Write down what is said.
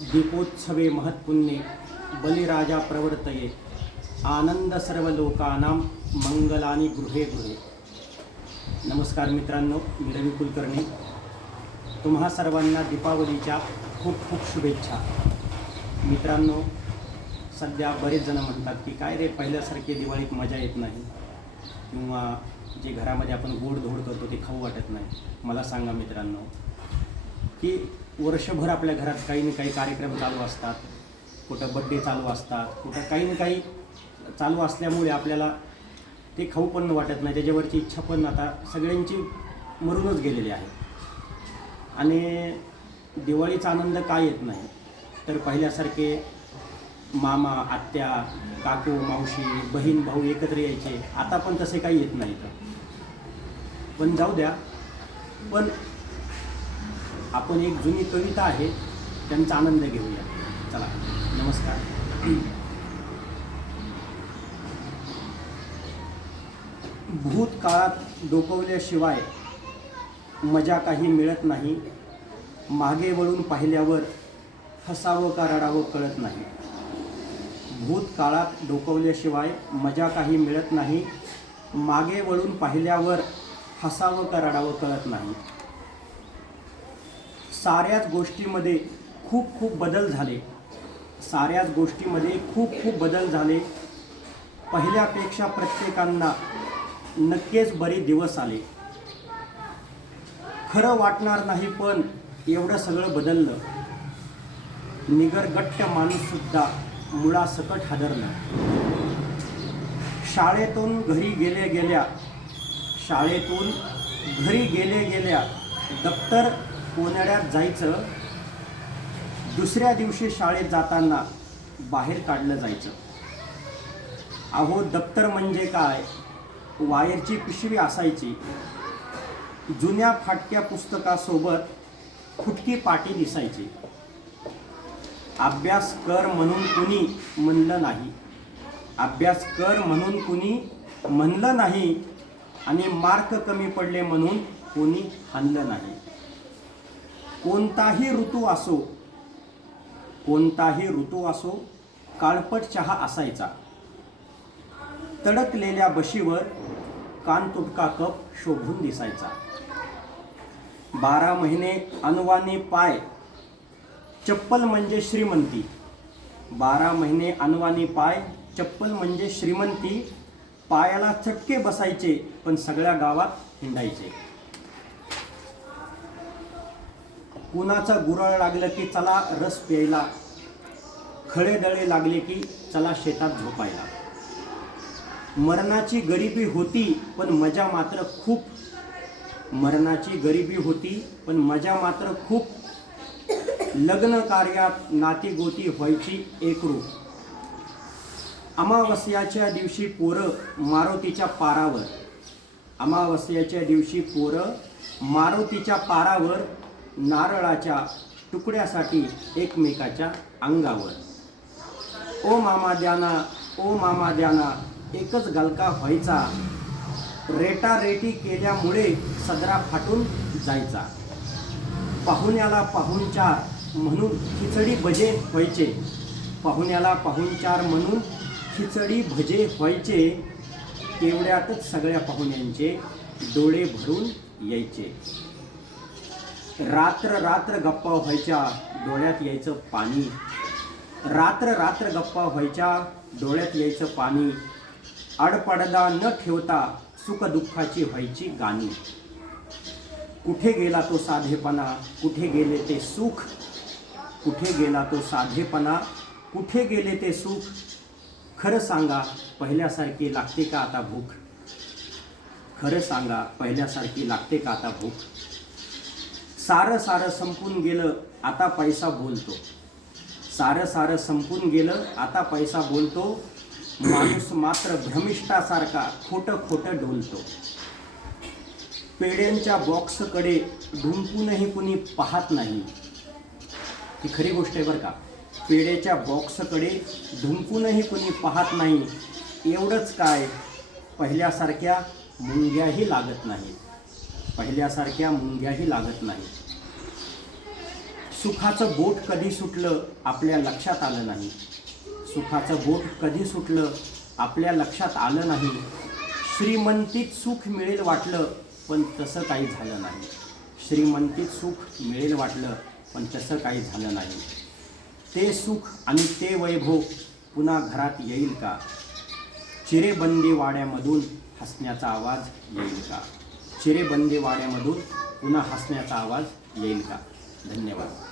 दीपोत्सवे महत्पुण्ये बलिराजा प्रवर्तये। आनंद सर्व लोकानां मंगलानी गृहे गृहे। नमस्कार मित्रांनो मी रवी कुलकर्णी. तुम्हा सर्वांना दीपावलीच्या खूप खूप शुभेच्छा. मित्रांनो सध्या बरेच जण म्हणतात की काय रे पहिल्यासारखी दिवाळीत मजा येत नाही. किंवा जे घरामध्ये आपण गोड धोड करतो ते खाऊ वाटत नाही. मला सांगा मित्रांनो की वर्षभर आपल्या घरात काही ना काही कार्यक्रम चालू असतात. कुठं बड्डे चालू असतात कुठं काही ना काही चालू असल्यामुळे आपल्याला ते खाऊ पण वाटत नाही. त्याच्यावरची इच्छा पण आता सगळ्यांची मरूनच गेलेली आहे. आणि दिवाळीचा आनंद का येत नाही? तर पहिल्यासारखे मामा आत्या काकू मावशी बहीण भाऊ एकत्र यायचे. आता पण तसे काही येत नाही तर पण जाऊ द्या. पण आपण एक जुनी कविता आहे त्यांचा आनंद घेऊया. चला नमस्कार. भूतकाळात डोकवल्याशिवाय मजा काही मिळत नाही मागे वळून पाहिल्यावर हसावं का रडावं कळत नाही. भूतकाळात डोकवल्याशिवाय मजा काही मिळत नाही मागे वळून पाहिल्यावर हसावं का रडावं कळत नाही. साऱ्याच गोष्टीमध्ये खूप खूप बदल झाले. साऱ्याच गोष्टीमध्ये खूप खूप बदल झाले. पहिल्यापेक्षा प्रत्येकांना नक्कीच बरे दिवस आले. खरं वाटणार नाही पण एवढं सगळं बदललं. निगरगट्ट माणूससुद्धा मुळासकट हादरला. शाळेतून घरी गेल्या गेल्या शाळेतून घरी गेले गेल्या दप्तर कोनाड्यात जायचं दुसऱ्या दिवशी शाळेत जाताना बाहेर काढलं जायचं. अहो दप्तर म्हणजे काय? वायरची पिशवी असायची. जुन्या फाटक्या पुस्तकासोबत फुटकी पाटी दिसायची. अभ्यास कर म्हणून कुणी म्हणलं नाही. अभ्यास कर म्हणून कुणी म्हणलं नाही आणि मार्क कमी पडले म्हणून कोणी हल्लं नाही. कोणताही ऋतू असो कोणताही ऋतू असो काळपट चहा असायचा. तडकलेल्या बशीवर कानतुटका कप शोभून दिसायचा. बारा महिने अनवाने पाय चप्पल म्हणजे श्रीमंती. बारा महिने अनवानी पाय चप्पल म्हणजे श्रीमंती. पायाला चटके बसायचे पण सगळ्या गावात हिंडायचे. उन्हाचा गुरळ लागलं की चला रस प्यायला खळे दळे लागले की चला शेतात झोपायला. मरणाची गरिबी होती पण मजा मात्र खूप. मरणाची गरिबी होती पण मजा मात्र खूप. लग्न कार्यात नाती गोती व्हायची एकरूप अमावस्याच्या दिवशी पोरं मारुतीच्या पारावर. अमावस्याच्या दिवशी पोरं मारुतीच्या पारावर नारळाच्या तुकड्यासाठी एकमेकाच्या अंगावर. ओ मामा द्याना ओ मामा द्याना एकच गलका व्हायचा. रेटारेटी केल्यामुळे सदरा फाटून जायचा. पाहुण्याला पाहुणचार म्हणून खिचडी भजे व्हायचे. पाहुण्याला पाहुणचार म्हणून खिचडी भजे व्हायचे. तेवढ्यातच सगळ्या पाहुण्यांचे डोळे भरून यायचे. रात्र रात्र गप्पा व्हायच्या डोळ्यात यायचं पाणी. रात्र रात्र गप्पा व्हायच्या डोळ्यात यायचं पाणी. अडपडदा न ठेवता सुखदुःखाची व्हायची गाणी. कुठे गेला तो साधेपणा? कुठे गेले ते सुख? कुठे गेला तो साधेपणा? कुठे गेले ते सुख? खरं सांगा पहिल्यासारखी लागते का आता भूक? खरं सांगा पहिल्यासारखी लागते का आता भूक? सारं सारं संपून गेलं आता पैसा बोलतो. सारं सारं संपून गेलं आता पैसा बोलतो. माणूस मात्र भ्रमिष्ठासारखा खोटं खोटं डोलतो. पेड्यांच्या बॉक्सकडे ढुंकूनही कुणी पाहत नाही. ही खरी गोष्ट आहे बरं का. पेड्याच्या बॉक्सकडे ढुंकूनही कुणी पाहत नाही. एवढंच काय पहिल्यासारख्या मुंग्याही लागत नाही. पहिल्यासारख्या मुंग्याही लागत नाही सुखाचं बोट कधी सुटलं आपल्या लक्षात आलं नाही. सुखाचं बोट कधी सुटलं आपल्या लक्षात आलं नाही. श्रीमंतीत सुख मिळेल वाटलं पण तसं काही झालं नाही. श्रीमंतीत सुख मिळेल वाटलं पण तसं काही झालं नाही. ते सुख आणि ते वैभव पुन्हा घरात येईल का? चिरेबंदी वाड्यामधून हसण्याचा आवाज येईल का? चिरेबंदी वाड्यामधून पुन्हा हसण्याचा आवाज येईल का? धन्यवाद.